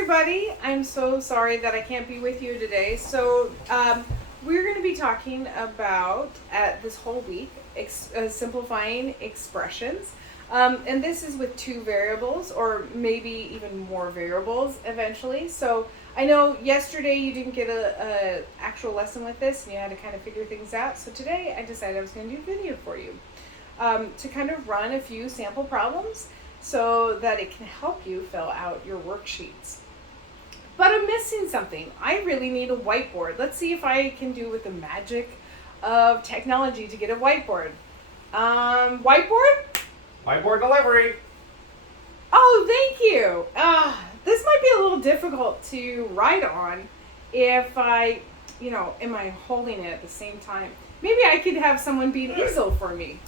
everybody. I'm so sorry that I can't be with you today. So we're going to be talking about this whole week simplifying expressions. And this is with two variables or maybe even more variables eventually. So I know yesterday you didn't get a actual lesson with this and you had to kind of figure things out. So today I decided I was going to do a video for you to kind of run a few sample problems so that it can help you fill out your worksheets. But I'm missing something. I really need a whiteboard. Let's see if I can do with the magic of technology to get a whiteboard. Whiteboard? Whiteboard delivery. Oh, thank you. This might be a little difficult to write on if I, am I holding it at the same time? Maybe I could have someone be an easel for me.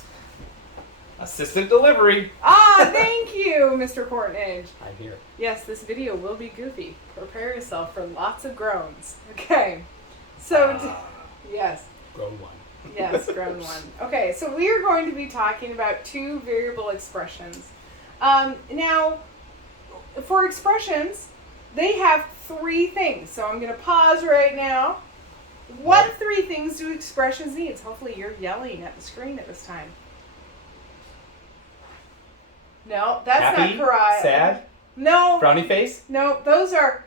Assistant delivery. Thank you, Mr. Courtnage. I'm here. Yes, this video will be goofy. Prepare yourself for lots of groans. Okay, so, yes. Grown one. Yes, grown one. Okay, so we are going to be talking about two variable expressions. Now, for expressions, they have three things. So I'm going to pause right now. What three things do expressions need? Hopefully you're yelling at the screen at this time. No, that's Happy, not correct. sad, no, frowny face. No, those are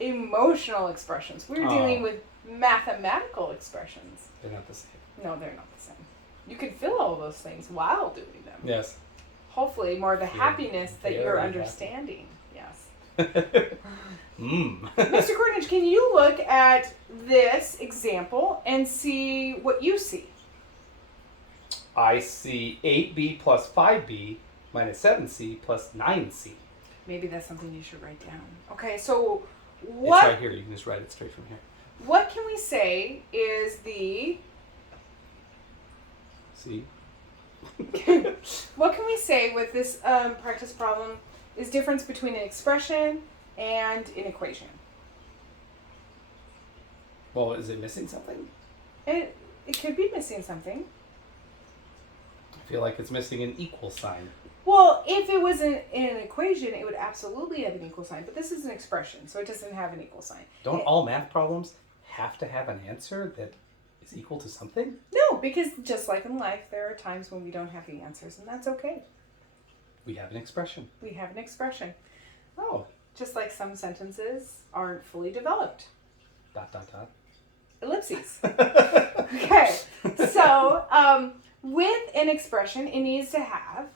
emotional expressions. We're dealing with mathematical expressions. They're not the same. No, they're not the same. You can feel all those things while doing them. Yes. Hopefully, more the happiness that you're very understanding. Yes. Mmm. Mr. Courtnage, can you look at this example and see what you see? I see 8b plus 5b minus 7c plus 9c. Maybe that's something you should write down. Okay, so It's what? right here. You can just write it straight from here. What can we say is the? See? What can we say with this practice problem is difference between an expression and an equation? Well, is it missing something? It could be missing something. I feel like it's missing an equal sign. Well, if it was an equation, it would absolutely have an equal sign. But this is an expression, so it doesn't have an equal sign. Don't all math problems have to have an answer that is equal to something? No, because just like in life, there are times when we don't have the answers, and that's okay. We have an expression. We have an expression. Oh. Just like some sentences aren't fully developed. ... Ellipses. Okay, so with an expression, it needs to have,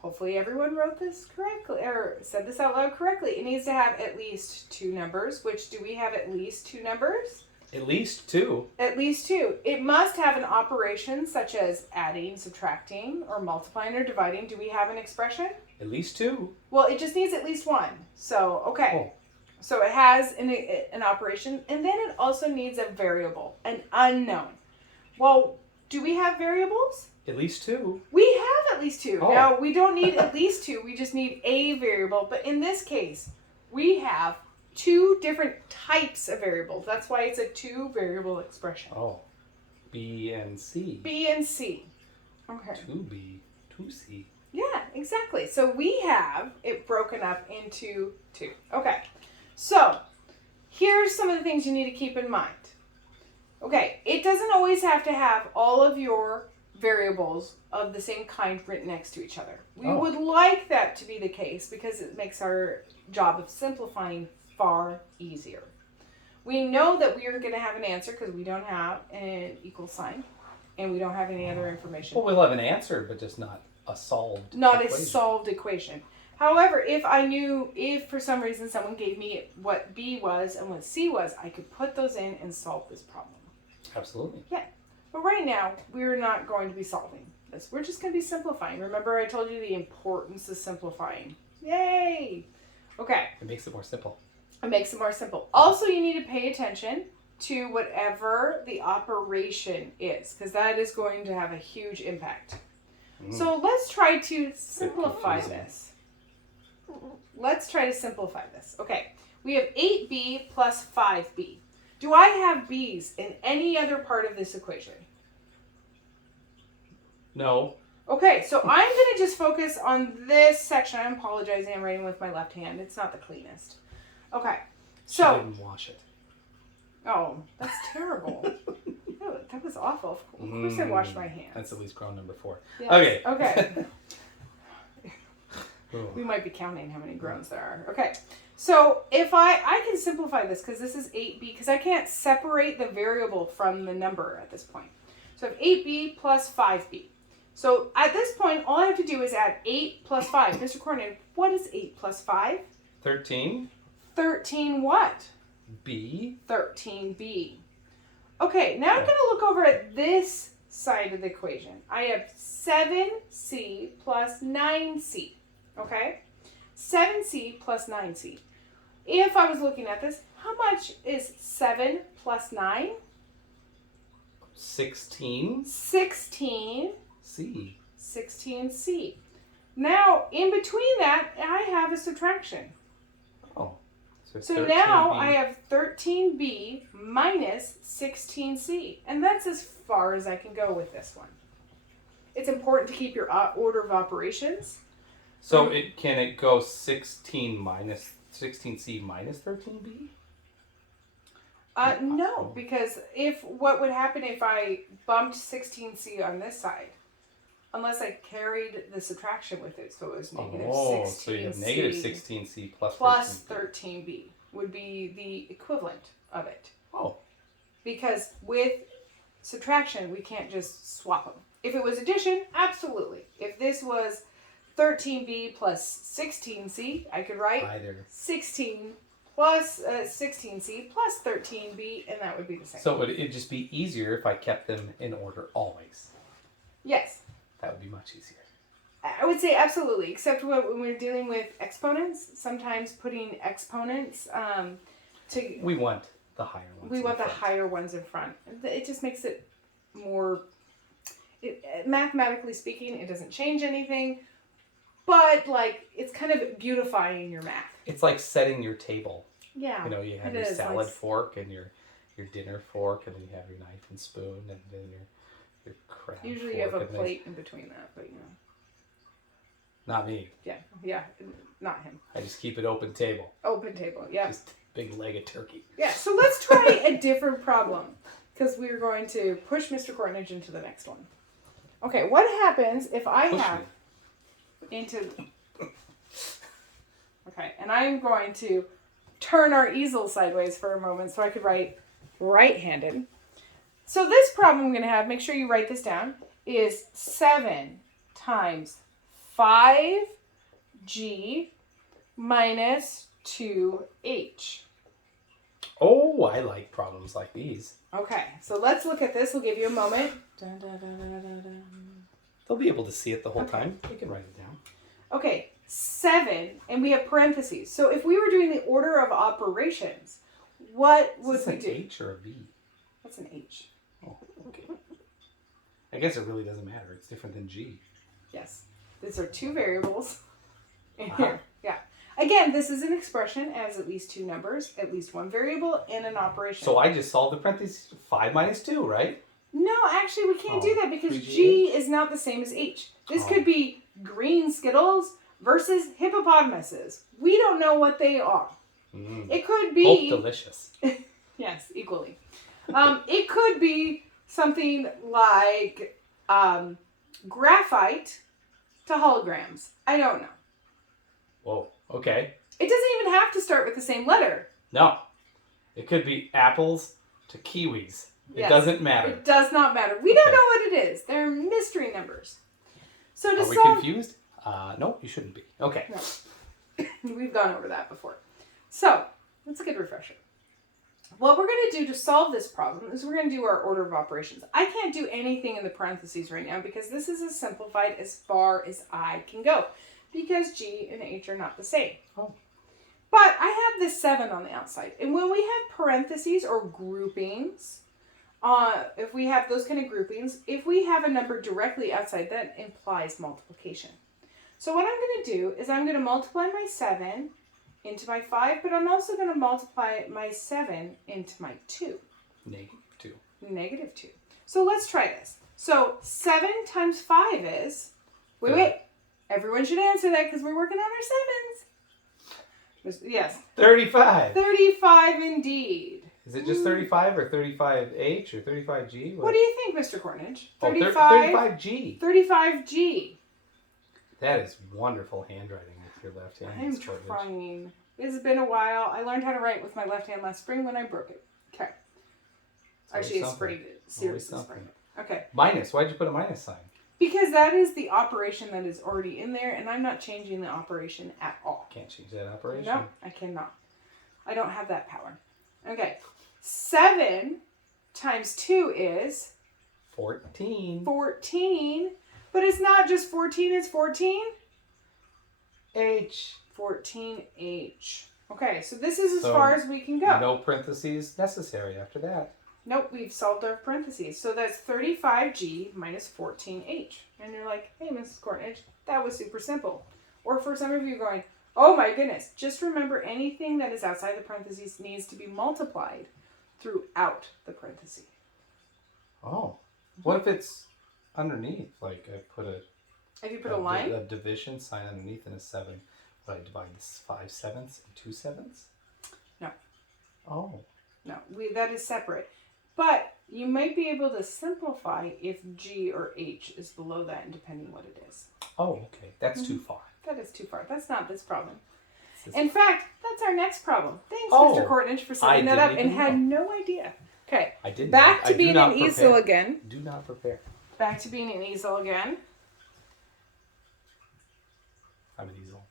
hopefully everyone wrote this correctly, or said this out loud correctly, it needs to have at least two numbers. Which, do we have at least two numbers? At least two. At least two. It must have an operation such as adding, subtracting, or multiplying or dividing. Do we have an expression? At least two. Well, it just needs at least one. So, okay. Oh. So it has an operation, and then it also needs a variable, an unknown. Well, do we have variables? At least two. We have at least two. Oh. Now, we don't need at least two. We just need a variable. But in this case, we have two different types of variables. That's why it's a two-variable expression. Oh. B and C. B and C. Okay. 2B, 2C. Yeah, exactly. So we have it broken up into two. Okay. So here's some of the things you need to keep in mind. Okay, it doesn't always have to have all of your variables of the same kind written next to each other. We would like that to be the case because it makes our job of simplifying far easier. We know that we are going to have an answer because we don't have an equal sign and we don't have any other information. Well, we'll have an answer, but just not a solved a solved equation. However, if for some reason someone gave me what B was and what C was, I could put those in and solve this problem. Absolutely. Yeah. But right now, we're not going to be solving this. We're just going to be simplifying. Remember I told you the importance of simplifying. Yay! Okay. It makes it more simple. It makes it more simple. Also, you need to pay attention to whatever the operation is, because that is going to have a huge impact. So let's try to simplify this. Let's try to simplify this. Okay, we have 8b plus 5b. Do I have b's in any other part of this equation? No. Okay, so I'm going to just focus on this section. I'm apologizing, I'm writing with my left hand. It's not the cleanest. Okay. She So, didn't wash it. oh, that's terrible. That was awful. Of course I washed my hands. That's at least ground number 4. Yes. Okay. Okay. We might be counting how many groans there are. Okay. So if I can simplify this because this is 8b because I can't separate the variable from the number at this point. So I have 8b plus 5b. So at this point, all I have to do is add 8 plus 5. Mr. Courtnage, what is 8 plus 5? 13. 13 what? B. 13b. Okay, now I'm going to look over at this side of the equation. I have 7c plus 9c. Okay? 7c plus 9c. If I was looking at this, how much is 7 plus 9? 16. 16. C. 16c. Now, in between that, I have a subtraction. Oh. So now I have 13b minus 16c. And that's as far as I can go with this one. It's important to keep your order of operations. So can it go 16c minus 13b? No, because what would happen if I bumped 16c on this side? Unless I carried the subtraction with it, so it was negative 16c. So you have negative 16c plus 13b would be the equivalent of it. Oh. Because with subtraction, we can't just swap them. If it was addition, absolutely. If this was 13b plus 16c, I could write Either. 16 plus 16c plus 13b, and that would be the same. So would it just be easier if I kept them in order always? Yes. That would be much easier. I would say absolutely, except when we're dealing with exponents, sometimes putting exponents We want the higher ones. We want the higher ones in front. It just makes it more... mathematically speaking, it doesn't change anything, but it's kind of beautifying your math. It's like setting your table. Yeah. You have your salad fork and your dinner fork, and then you have your knife and spoon, and then your crab Usually fork, you have a plate in between that, but Not me. Yeah, not him. I just keep it open table. Open table, yeah. Just big leg of turkey. Yeah, so let's try a different problem, because we're going to push Mr. Courtnage into the next one. Okay, what happens if I have into... Okay, and I'm going to turn our easel sideways for a moment so I could write right-handed. So this problem I'm going to have, make sure you write this down, is 7 times 5g minus 2h. Oh, I like problems like these. Okay, so let's look at this. We'll give you a moment. They'll be able to see it the whole time. They can write it down. Okay, 7, and we have parentheses. So if we were doing the order of operations, what would we do? Is this an H or a B? That's an H. Oh, okay. I guess it really doesn't matter. It's different than G. Yes. These are two variables in here. Yeah. Again, this is an expression as at least two numbers, at least one variable, and an operation. So I just solved the parentheses 5 minus 2, right? No, actually, we can't do that because 3G? G is not the same as H. This could be green Skittles versus hippopotamuses. We don't know what they are. It could be... Both delicious. Yes, equally. It could be something like graphite to holograms. I don't know. Whoa, okay. It doesn't even have to start with the same letter. No. It could be apples to kiwis. It Yes. doesn't matter. It does not matter. We don't know what it is. They're mystery numbers. So to Are we solve... confused? No, you shouldn't be. Okay. No. We've gone over that before. So, let's get a refresher. What we're going to do to solve this problem is we're going to do our order of operations. I can't do anything in the parentheses right now because this is as simplified as far as I can go because G and H are not the same. Oh. But I have this 7 on the outside. And when we have parentheses or groupings, if we have those kind of groupings, if we have a number directly outside, that implies multiplication. So what I'm going to do is I'm going to multiply my 7 into my 5, but I'm also going to multiply my 7 into my 2. -2. -2. So let's try this. So 7 times 5 is... Wait. Everyone should answer that because we're working on our 7s. Yes. 35. 35 indeed. Is it just 35 or 35H or 35G? What do you think, Mr. Courtnage? 35? 35G. 35G. That is wonderful handwriting with your left hand. I'm trying. It's been a while. I learned how to write with my left hand last spring when I broke it. Okay. Actually, it's pretty good. Seriously sprained it. Okay. Minus. Why'd you put a minus sign? Because that is the operation that is already in there, and I'm not changing the operation at all. Can't change that operation? No, I cannot. I don't have that power. Okay. 7 times 2 is... 14. 14. But it's not just 14, it's 14. H. 14H. Okay, so this is as far as we can go. No parentheses necessary after that. Nope, we've solved our parentheses. So that's 35G minus 14H. And you're like, hey, Mrs. Courtnage, that was super simple. Or for some of you going, oh my goodness, just remember anything that is outside the parentheses needs to be multiplied throughout the parentheses. Oh. What if it's underneath? Like I put a... If you put a line? A division sign underneath and a 7. Would I divide this 5 sevenths and 2 sevenths? No. Oh. No, that is separate. But you might be able to simplify if G or H is below that, and depending what it is. Oh, okay. That's too far. That is too far. That's not this problem. In fact, that's our next problem. Thanks, Mr. Courtnage, for setting that up and had no idea. Okay. I didn't. Back to being an easel again. Do not prepare. Back to being an easel again. I'm an easel.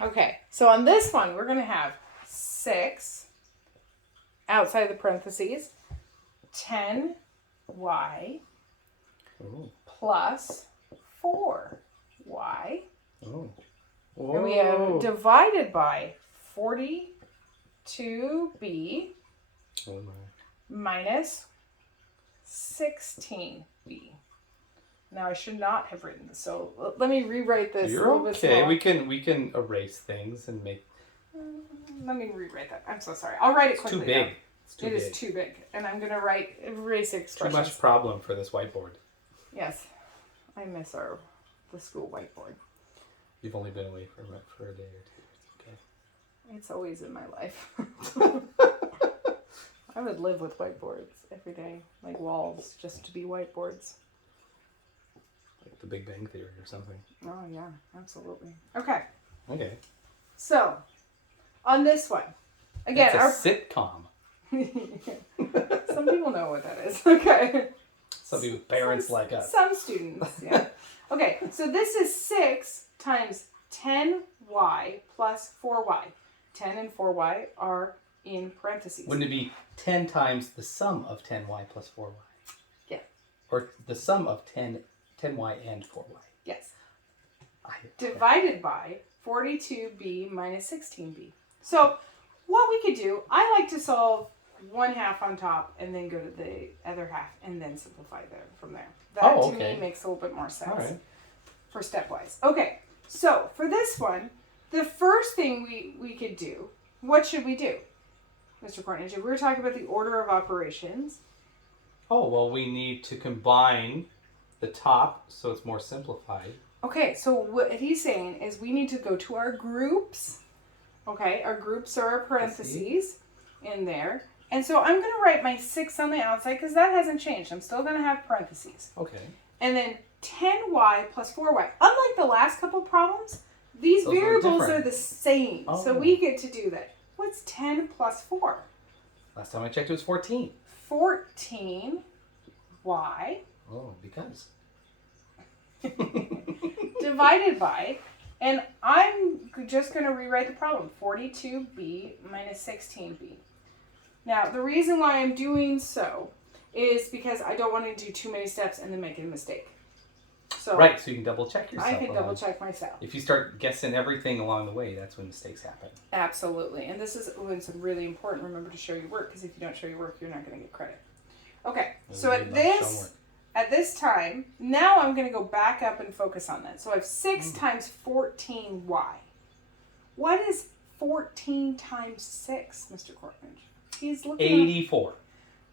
Okay. So on this one, we're going to have 6 outside the parentheses, 10y plus 4y. Oh. And we have divided by 42b minus 16b. Now I should not have written this, so let me rewrite this. You're a little bit okay. smaller. We can erase things and make. Let me rewrite that. I'm so sorry. I'll write it quickly. Too big. Now. It's too big. big. It is too big, and I'm gonna erase expressions. Too much problem for this whiteboard. Yes, I miss the school whiteboard. You've only been away for a day or two. It's okay. It's always in my life. I would live with whiteboards every day, like walls, just to be whiteboards. Like the Big Bang Theory or something. Oh yeah, absolutely. Okay. Okay. So, on this one, again, it's a sitcom. Some people know what that is. Okay. Some people, parents like us. Some students, yeah. Okay, so this is 6 times 10y plus 4y. 10 and 4y are in parentheses. Wouldn't it be 10 times the sum of 10y plus 4y? Yeah. Or the sum of 10y and 4y? Yes. Divided by 42b minus 16b. So what we could do, I like to solve one half on top and then go to the other half and then simplify there from there. That to me makes a little bit more sense. All right. For stepwise. Okay, so for this one, the first thing we could do, what should we do? Mr. Courtnage, we were talking about the order of operations. Oh, well, we need to combine the top so it's more simplified. Okay, so what he's saying is we need to go to our groups. Okay, our groups are our parentheses in there. And so I'm going to write my 6 on the outside because that hasn't changed. I'm still going to have parentheses. Okay. And then 10y plus 4y. Unlike the last couple problems, these variables are the same. Oh. So we get to do that. What's 10 plus 4? Last time I checked, it was 14. 14y. Oh, because. Divided by, and I'm just going to rewrite the problem. 42b minus 16b. Now, the reason why I'm doing so is because I don't want to do too many steps and then make a mistake. So right, so you can double check yourself. I can double check myself. If you start guessing everything along the way, that's when mistakes happen. Absolutely. And this is when it's really important. Remember to show your work, because if you don't show your work, you're not going to get credit. Okay, so at this time, now I'm going to go back up and focus on that. So I have 6 times 14y. What is 14 times 6, Mr. Courtnage? He's looking 84.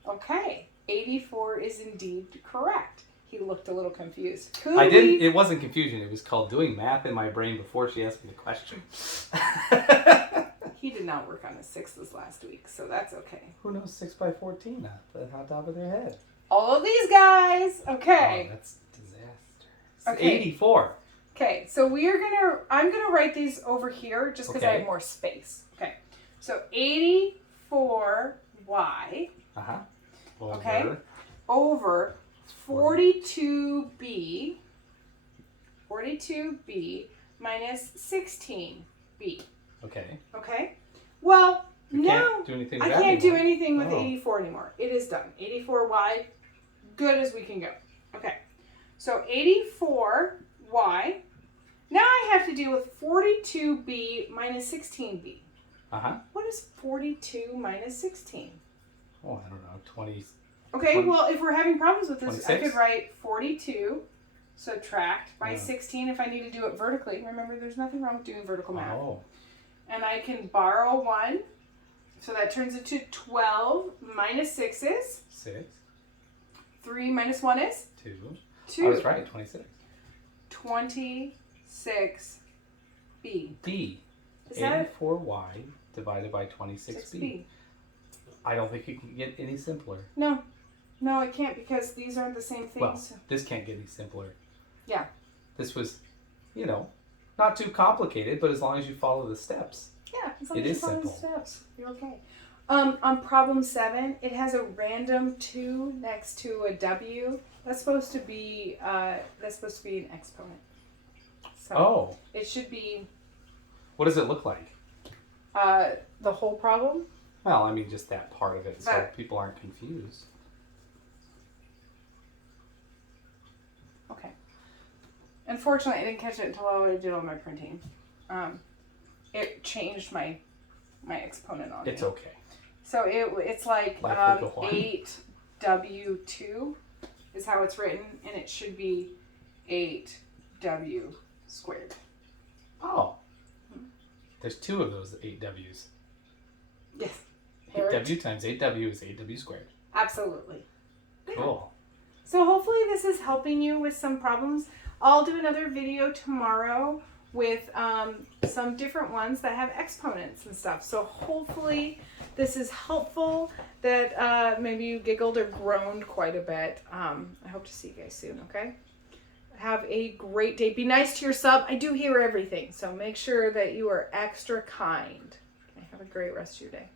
Okay, 84 is indeed correct. He looked a little confused. It wasn't confusion. It was called doing math in my brain before she asked me the question. He did not work on his sixes last week, so that's okay. Who knows 6 by 14 at the top of their head? All of these guys. Okay. Oh, that's disaster. Okay. 84. Okay, so I'm gonna write these over here just because I have more space. Okay, so 84y. Okay. Over 42b. 42b minus 16b. Okay. Okay. Well, You now can't do anything with I that can't do anymore. anything with Oh. 84 anymore. It is done. 84y, good as we can go. Okay. So 84y. Now I have to deal with 42b minus 16b. What is 42 minus 16? Oh, I don't know. 20. Okay, 20 well, if we're having problems with this, 26? I could write 42 subtract by 16 if I need to do it vertically. Remember, there's nothing wrong with doing vertical math. Oh. And I can borrow 1. So that turns into 12 minus 6 is? 6. 3 minus 1 is? 2. 2. I was right. 26. 26b. B. Is that 84y divided by 26b. 6b? I don't think it can get any simpler. No. No, it can't because these aren't the same things. Well, this can't get any simpler. Yeah. This was, not too complicated, but as long as you follow the steps. Yeah, as long It as you is follow the simple. steps, you're okay. On problem 7, it has a random 2 next to a W. That's supposed to be an exponent. So it should be What does it look like? the whole problem. Well, I mean, just that part of it, so But- people aren't confused. Okay. Unfortunately, I didn't catch it until I did all my printing. It changed my exponent on It's me. okay. So it's like Life will go on. 8W2 is how it's written, and it should be 8W squared. Oh. There's 2 of those 8Ws. Yes. 8W times 8W is 8W squared. Absolutely. Cool. So hopefully this is helping you with some problems. I'll do another video tomorrow with some different ones that have exponents and stuff. So hopefully this is helpful, that maybe you giggled or groaned quite a bit. I hope to see you guys soon, okay? Have a great day. Be nice to your sub. I do hear everything, so make sure that you are extra kind. Okay, have a great rest of your day.